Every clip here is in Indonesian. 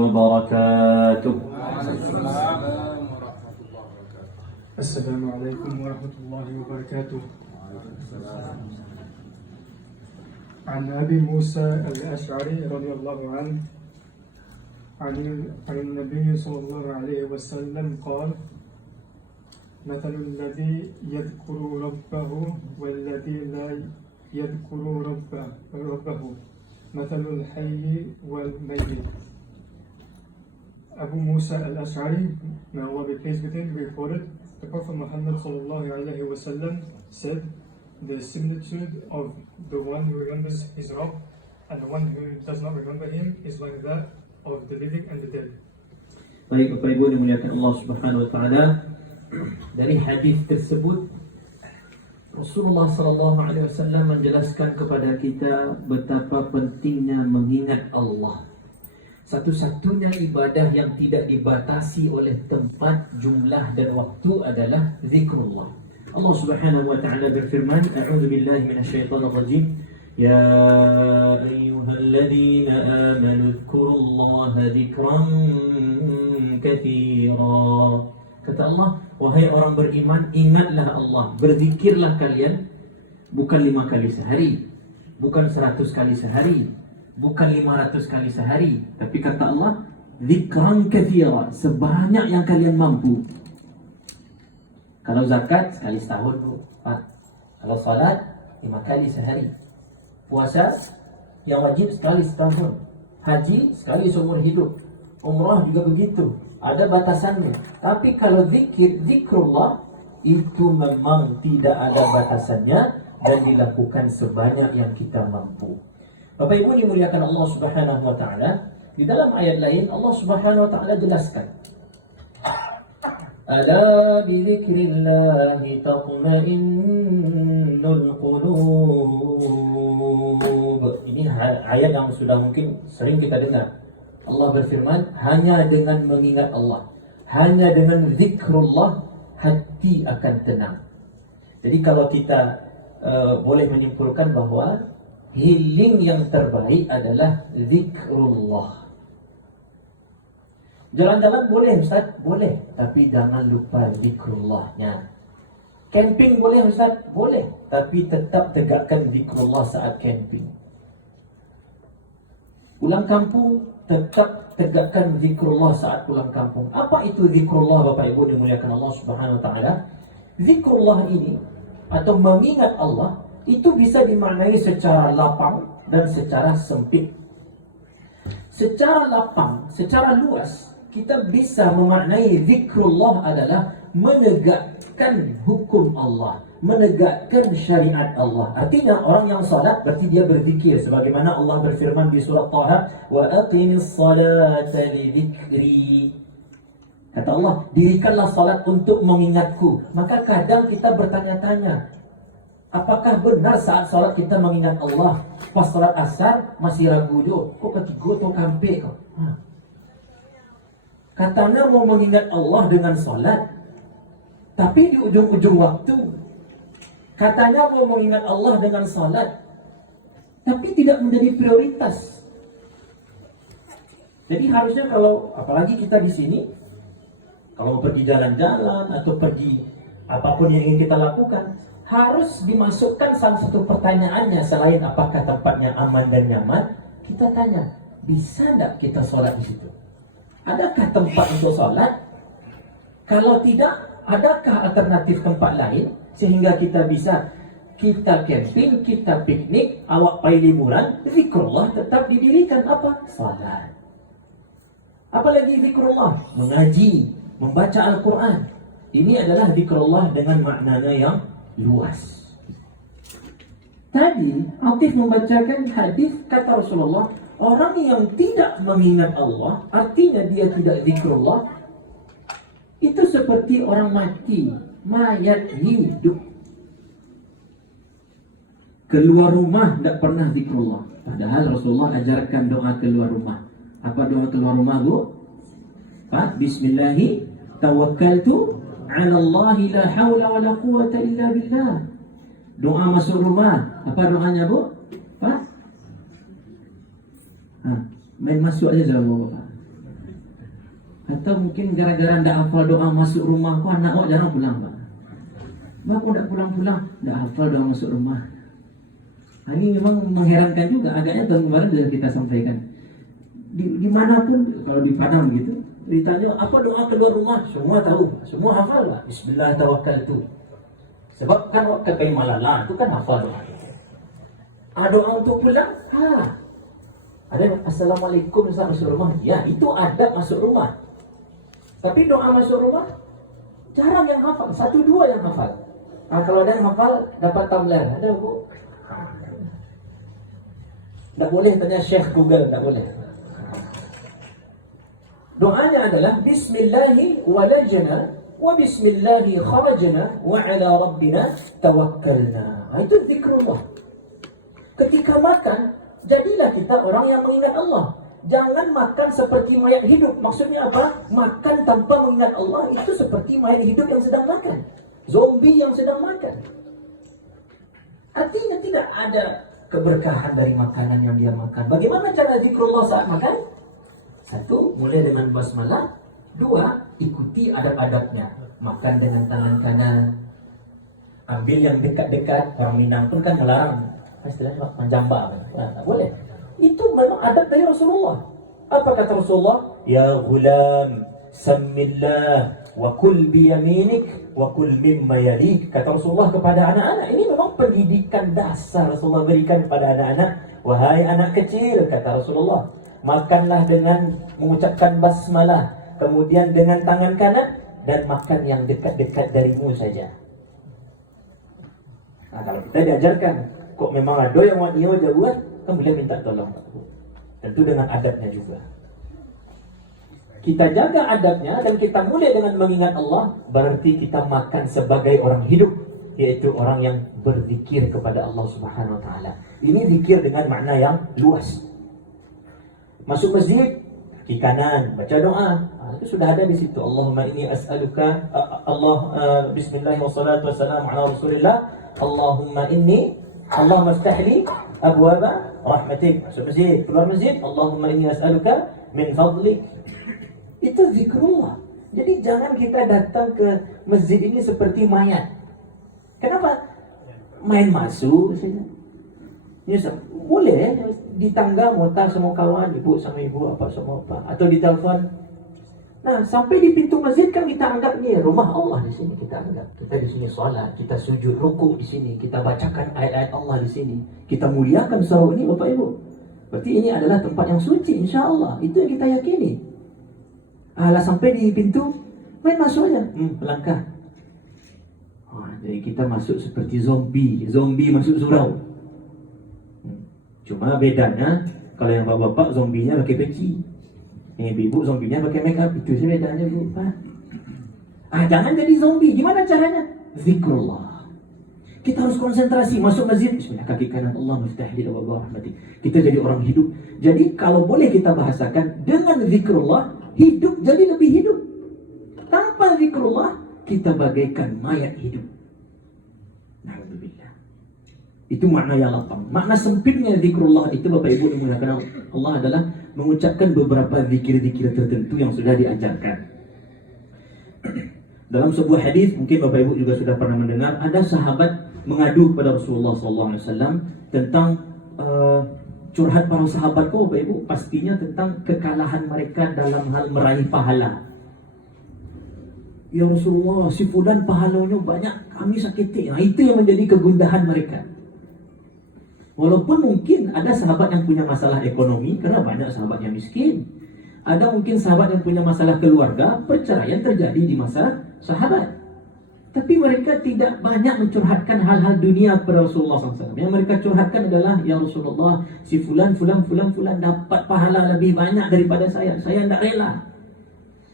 وبركاته. السلام عليكم ورحمة الله وبركاته. عن أبي موسى الأشعري رضي الله عنه عن النبي صلى الله عليه وسلم قال: مثل الذي يذكر ربه والذي لا يذكر ربه مثل الحي والميت. Abu Musa al-Ash'ari, may Allah be pleased with him, reported the Prophet Muhammad sallallahu alaihi wasallam said, the similitude of the one who remembers his Rabb and the one who does not remember him is like that of the living and the dead. Baik, Bapak Ibu dimuliakan Allah Subhanahu wa taala, dari hadis tersebut Rasulullah sallallahu alaihi wasallam menjelaskan kepada kita betapa pentingnya mengingat Allah. Satu-satunya ibadah yang tidak dibatasi oleh tempat, jumlah dan waktu adalah zikrullah. Allah Subhanahu wa taala berfirman, A'udzu billahi minasyaitonir rajim. Ya ayyuhalladzina amanu dzkurullaha dzikran katsira. Kata Allah, wahai orang beriman, ingatlah Allah, berzikirlah kalian, bukan 5 kali sehari, bukan 100 kali sehari, bukan 500 kali sehari, tapi kata Allah, zikran katsira, sebanyak yang kalian mampu. Kalau zakat sekali setahun, Bu. Kalau salat 5 kali sehari. Puasa yang wajib sekali setahun. Haji sekali seumur hidup. Umrah juga begitu. Ada batasannya. Tapi kalau zikrullah itu memang tidak ada batasannya dan dilakukan sebanyak yang kita mampu. Bapak Ibu dimuliakan Allah Subhanahu wa taala, di dalam ayat lain Allah Subhanahu wa taala jelaskan, Ala bi dzikrillah tatma'innul qulub. Ini ayat yang sudah mungkin sering kita dengar. Allah berfirman, hanya dengan mengingat Allah, hanya dengan zikrullah hati akan tenang. Jadi kalau kita boleh menyimpulkan bahwa healing yang terbaik adalah zikrullah. Jalan-jalan boleh Ustaz? Boleh, tapi jangan lupa zikrullahnya. Camping boleh Ustaz? Boleh, tapi tetap tegakkan zikrullah saat camping. Pulang kampung, tetap tegakkan zikrullah saat pulang kampung. Apa itu zikrullah, Bapak Ibu dimuliakan Allah Subhanahu wa taala? Zikrullah ini atau mengingat Allah itu bisa dimaknai secara lapang dan secara sempit. Secara lapang, secara luas, kita bisa memaknai zikrullah adalah menegakkan hukum Allah, menegakkan syariat Allah. Artinya orang yang salat berarti dia berzikir, sebagaimana Allah berfirman di surah Taha, wa aqimis salata li dzikri. Kata Allah, dirikanlah salat untuk mengingatku. Maka kadang kita bertanya-tanya, apakah benar saat salat kita mengingat Allah? Pas salat asar masih ragu jo, kok ketigo atau kampe kok? Katanya mau mengingat Allah dengan salat, tapi di ujung-ujung waktu katanya mau mengingat Allah dengan salat, tapi tidak menjadi prioritas. Jadi harusnya kalau apalagi kita di sini, kalau pergi jalan-jalan atau pergi apapun yang ingin kita lakukan, harus dimasukkan salah satu pertanyaannya selain apakah tempatnya aman dan nyaman, kita tanya, bisa enggak kita sholat di situ? Adakah tempat untuk sholat? Kalau tidak, adakah alternatif tempat lain sehingga kita bisa camping, kita piknik, awak pergi liburan, zikrullah tetap didirikan apa? Sholat. Apalagi zikrullah, mengaji, membaca Al-Quran. Ini adalah zikrullah dengan maknanya yang luas. Tadi Atif membacakan hadis kata Rasulullah, orang yang tidak mengingat Allah, artinya dia tidak zikrullah, itu seperti orang mati, mayat hidup. Keluar rumah tidak pernah zikrullah. Padahal Rasulullah ajarkan doa keluar rumah. Apa doa keluar rumah, Bu? Bismillahi tawakkaltu 'ala Allah, la haula wa la quwwata illa billah. Doa masuk rumah, apa doanya, Bu? Main masuk aja dalam Bapak. Atau mungkin gara-gara ndak hafal doa masuk rumah, kok anak kok jarang pulang, Pak. Mak kok ndak pulang-pulang, ndak hafal doa masuk rumah. Nah, ini memang mengherankan juga. Agaknya tahun kemarin sudah kita sampaikan. Dimanapun, kalau di Padang begitu, ditanya apa doa keluar rumah, semua tahu, semua hafal lah. Bismillah tawakkaltu. Sebab kan waktu kayak malala itu kan hafal doa. Doa untuk pulang, ada assalamualaikum saat masuk rumah, ya itu ada masuk rumah. Tapi doa masuk rumah jarang yang hafal, 1-2 yang hafal. Kalau ada yang hafal dapat tumbler, ada bu. Tidak boleh tanya Syekh Google, tidak boleh. Doanya adalah Bismillahi walajna wa Bismillahi kharajna wa ala Rabbina tawakkalna. Itu zikrullah. Ketika makan, jadilah kita orang yang mengingat Allah. Jangan makan seperti mayat hidup. Maksudnya apa? Makan tanpa mengingat Allah itu seperti mayat hidup yang sedang makan, zombie yang sedang makan. Artinya tidak ada keberkahan dari makanan yang dia makan. Bagaimana cara zikrullah saat makan? 1, mulai dengan basmalah. 2, ikuti adab-adabnya. Makan dengan tangan kanan, ambil yang dekat-dekat. Orang Minang pun kan melarang, istilahnya menjambak, tak boleh. Itu memang adab dari Rasulullah. Apa kata Rasulullah? Ya ghulam, sammillah wa kul biyaminik wa kul mimma yalik. Kata Rasulullah kepada anak-anak. Ini memang pendidikan dasar Rasulullah berikan kepada anak-anak. Wahai anak kecil, kata Rasulullah, makanlah dengan mengucapkan basmalah, kemudian dengan tangan kanan, dan makan yang dekat-dekat darimu saja. Nah, kalau kita diajarkan, kok memang ada yang dia udah buat, kan boleh minta tolong. Tentu dengan adabnya juga. Kita jaga adabnya dan kita mulai dengan mengingat Allah, berarti kita makan sebagai orang hidup, yaitu orang yang berzikir kepada Allah Subhanahu wa taala. Ini zikir dengan makna yang luas. Masuk masjid, kaki kanan baca doa. Itu sudah ada di situ. Allahumma inni as'aluka bismillah wassalatu wassalamu ala Rasulillah. Allahumma inni Allahumma aftahli abwaba rahmatik. Masuk masjid, keluar masjid, Allahumma inni as'aluka min fadlik. Itu zikrullah. Jadi jangan kita datang ke masjid ini seperti mayat. Kenapa? Main masuk saja. Boleh di tangga muntah sama kawan, ibu sama ibu apa sama apa, atau di telepon. Nah, sampai di pintu masjid kan kita anggap ni rumah Allah di sini, kita anggap. Kita di sini solat, kita sujud rukuk di sini, kita bacakan ayat-ayat Allah di sini, kita muliakan surau ini Bapak Ibu. Berarti ini adalah tempat yang suci insya-Allah. Itu yang kita yakini. Alah sampai di pintu main masuk aja, melangkah. Jadi kita masuk seperti zombie masuk surau. Cuma bedanya kalau yang bapak-bapak zombinya pakai peci, yang ibu zombinya pakai make up. Itu sih bedanya Bu. Jangan jadi zombie. Gimana caranya? Zikrullah. Kita harus konsentrasi masuk masjid. Bismillah, kaki kanan Allah muftahli wa rahmati. Kita jadi orang hidup. Jadi kalau boleh kita bahasakan dengan zikrullah, hidup jadi lebih hidup. Tanpa zikrullah kita bagaikan mayat hidup. Alhamdulillah. Itu makna yang lapang. Makna sempitnya zikrullah itu Bapak Ibu dimuliakan Allah adalah mengucapkan beberapa zikir-zikir tertentu yang sudah diajarkan. Dalam sebuah hadis, mungkin Bapak Ibu juga sudah pernah mendengar, ada sahabat mengadu kepada Rasulullah SAW tentang curhat para sahabat Bapak Ibu, pastinya tentang kekalahan mereka dalam hal meraih pahala. Ya Rasulullah, si fulan pahalanya banyak, kami sakit. Nah, itu yang menjadi kegundahan mereka. Walaupun mungkin ada sahabat yang punya masalah ekonomi, karena banyak sahabat yang miskin. Ada mungkin sahabat yang punya masalah keluarga, perceraian terjadi di masa sahabat. Tapi mereka tidak banyak mencurhatkan hal-hal dunia kepada Rasulullah SAW. Yang mereka curhatkan adalah, ya Rasulullah, si fulan dapat pahala lebih banyak daripada saya tidak rela.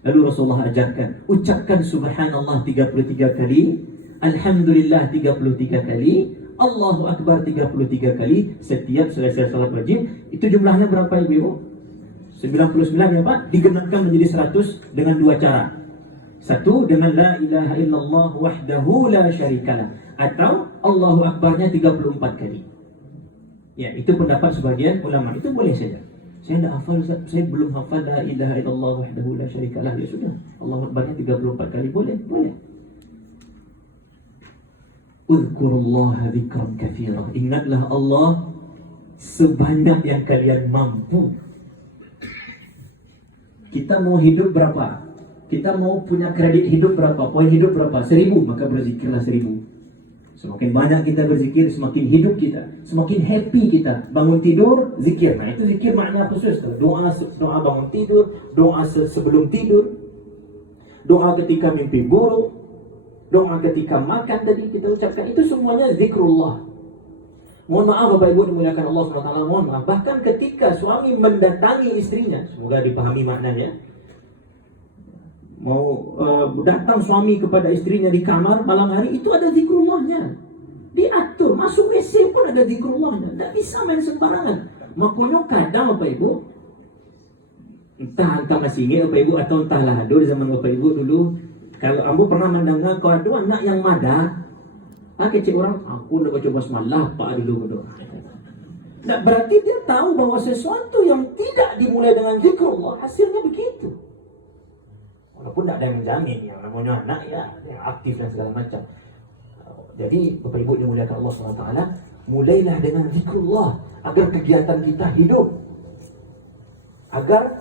Lalu Rasulullah ajarkan, ucapkan subhanallah 33 kali, alhamdulillah 33 kali, Allahu Akbar 33 kali setiap selesai salat wajib. Itu jumlahnya berapa Ibu? 99 ya Pak? Digenapkan menjadi 100 dengan dua cara. Satu dengan la ilaha illallah wahdahu la syarikalah, atau Allahu Akbarnya 34 kali. Ya, itu pendapat sebagian ulama. Itu boleh saja. Saya tidak hafal Ustaz, saya belum hafal la ilaha illallah wahdahu la syarikalah. Ya sudah, Allahu Akbarnya 34 kali boleh? Boleh. Uzkurullaha dzikran katsira. Ingatlah Allah sebanyak yang kalian mampu. Kita mau hidup berapa? Kita mau punya kredit hidup berapa? Poin hidup berapa? 1000, maka berzikirlah 1000. Semakin banyak kita berzikir, semakin hidup kita, semakin happy kita. Bangun tidur, zikir. Nah, itu zikir maknanya khusus. Doa bangun tidur, doa sebelum tidur, doa ketika mimpi buruk, doa ketika makan tadi kita ucapkan. Itu semuanya zikrullah. Mohon maaf Bapak Ibu dimuliakan Allah SWT. Mohon maaf. Bahkan ketika suami mendatangi istrinya, semoga dipahami maknanya. Mau datang suami kepada istrinya di kamar malam hari, itu ada zikrullahnya. Diatur, masuk WC pun ada zikrullahnya. Tidak bisa main sembarangan. Makanya kadang Bapak Ibu, entah masih ingat Bapak Ibu atau entahlah di zaman Bapak Ibu dulu, kalau ambo pernah mendengar kalau ada anak yang madah, kecil orang, aku nak baca basmalah pak dulu berdoa. Nah, berarti dia tahu bahwa sesuatu yang tidak dimulai dengan zikrullah hasilnya begitu. Walaupun tidak ada yang menjamin, yang namanya anak ya, yang aktif dan segala macam. Jadi Bapak Ibu dimuliakan Allah SWT, mulailah dengan zikrullah agar kegiatan kita hidup, agar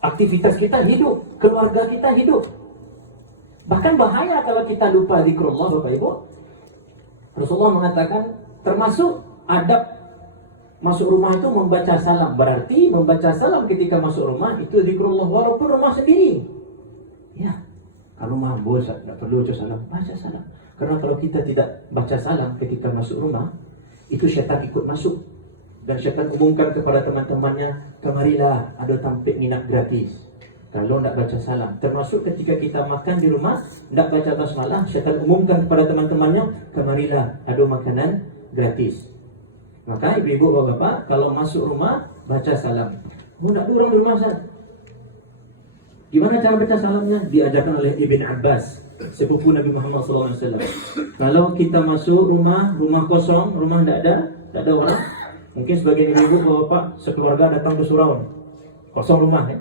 aktivitas kita hidup, keluarga kita hidup. Bahkan bahaya kalau kita lupa zikrullah Bapak Ibu. Rasulullah mengatakan termasuk adab masuk rumah itu membaca salam. Berarti membaca salam ketika masuk rumah itu zikrullah walaupun rumah sendiri. Ya, kalau rumah bos tidak perlu baca salam, baca salam. Karena kalau kita tidak baca salam ketika masuk rumah, itu syaitan ikut masuk. Dan syaitan umumkan kepada teman-temannya, kemarilah ada tampik nginap gratis. Kalau tidak baca salam, termasuk ketika kita makan di rumah, tidak baca basmalah, syaitan umumkan kepada teman-temannya, kemarilah ada makanan gratis. Maka ibu-ibu bapak-bapak, kalau masuk rumah, baca salam. Mau tidak ada orang di rumah Ustaz? Gimana cara baca salamnya? Diajarkan oleh Ibn Abbas, sepupu Nabi Muhammad SAW. Kalau kita masuk rumah kosong, rumah tidak ada orang. Mungkin sebagian ibu-ibu bapak sekeluarga datang ke surau, kosong rumah ya.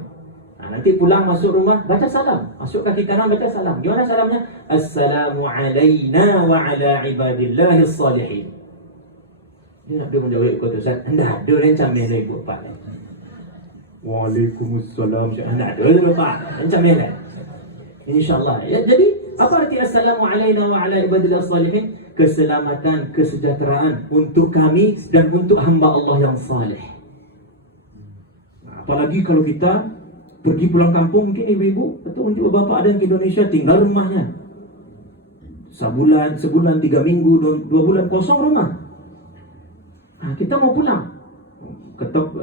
Nah, nanti pulang masuk rumah baca salam, masuk kaki kanan baca salam. Gimana salamnya? Assalamu alayna wa ala ibadillahis salihin. Dia nak menjawab ikut Ustaz. Anda ada yang camil ibu bapak. Waalaikumsalam. Anda ada bapak. Yang camil. InsyaAllah. Ya, jadi apa arti assalamu alayna wa ala ibadillahis salihin? Keselamatan, kesejahteraan untuk kami dan untuk hamba Allah yang saleh. Nah, apalagi kalau kita pergi pulang kampung, mungkin ibu-ibu atau untuk bapak ada yang ke Indonesia tinggal rumahnya sebulan, 3 minggu, 2 bulan kosong rumah. Nah, kita mau pulang, ketok,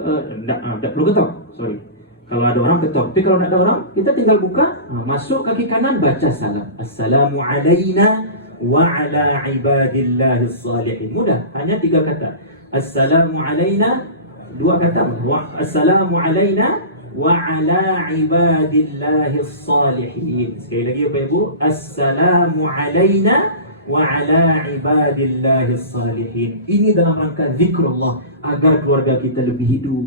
tidak perlu ketok, sorry. Kalau ada orang ketok, tapi kalau tidak ada orang, kita tinggal buka, masuk kaki kanan baca salam. Assalamu alayna wa ala ibadillahis salihin. Mudah, hanya 3 kata. Assalamu alayna, 2 kata. Assalamu alayna wa ala ibadillahis salihin. Sekali lagi Bapak Ibu, assalamu alayna wa ala ibadillahis salihin. Ini dalam rangka zikrullah agar keluarga kita lebih hidup.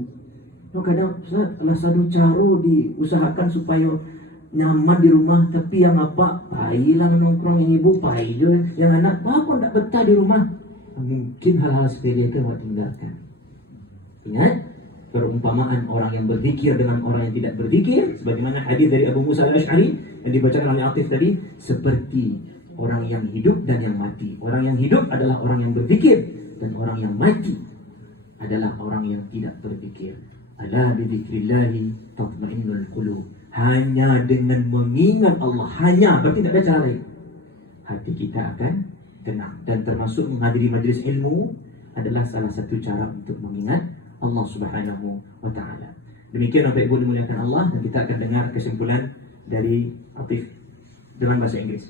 Kadang Ustaz, alah satu cara diusahakan supaya nyaman di rumah, tapi yang apa? Pailah nongkrong, yang ibu pai je, yang anak apa tak betah di rumah. Mungkin hal-hal sepele itu mau tinggalkan. Ingat, perumpamaan orang yang berzikir dengan orang yang tidak berzikir, sebagaimana hadis dari Abu Musa al-Asy'ari yang dibacakan oleh Atif tadi, seperti orang yang hidup dan yang mati. Orang yang hidup adalah orang yang berzikir, dan orang yang mati adalah orang yang tidak berzikir. Ala bidzikrillahi tatma'innul qulub. Hanya dengan mengingat Allah, hanya berarti tidak ada cara lain, hati kita akan tenang. Dan termasuk menghadiri majlis ilmu adalah salah satu cara untuk mengingat Allah Subhanahu wa ta'ala. Demikian Bapak Ibu dimuliakan Allah, dan kita akan dengar kesimpulan dari Atif dengan bahasa Inggris.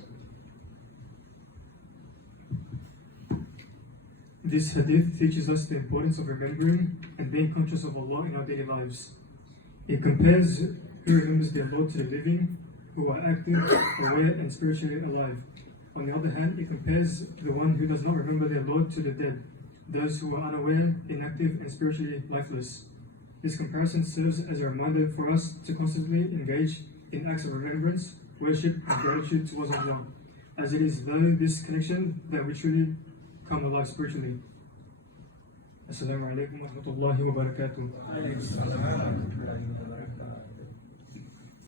This hadith teaches us the importance of remembering and being conscious of Allah in our daily lives. It compares who remembers their Lord to the living, who are active, aware, and spiritually alive. On the other hand, it compares the one who does not remember their Lord to the dead, those who are unaware, inactive, and spiritually lifeless. This comparison serves as a reminder for us to constantly engage in acts of remembrance, worship, and gratitude towards Allah, as it is through this connection that we truly come alive spiritually. Assalamu alaikum wa rahmatullahi wa barakatuh.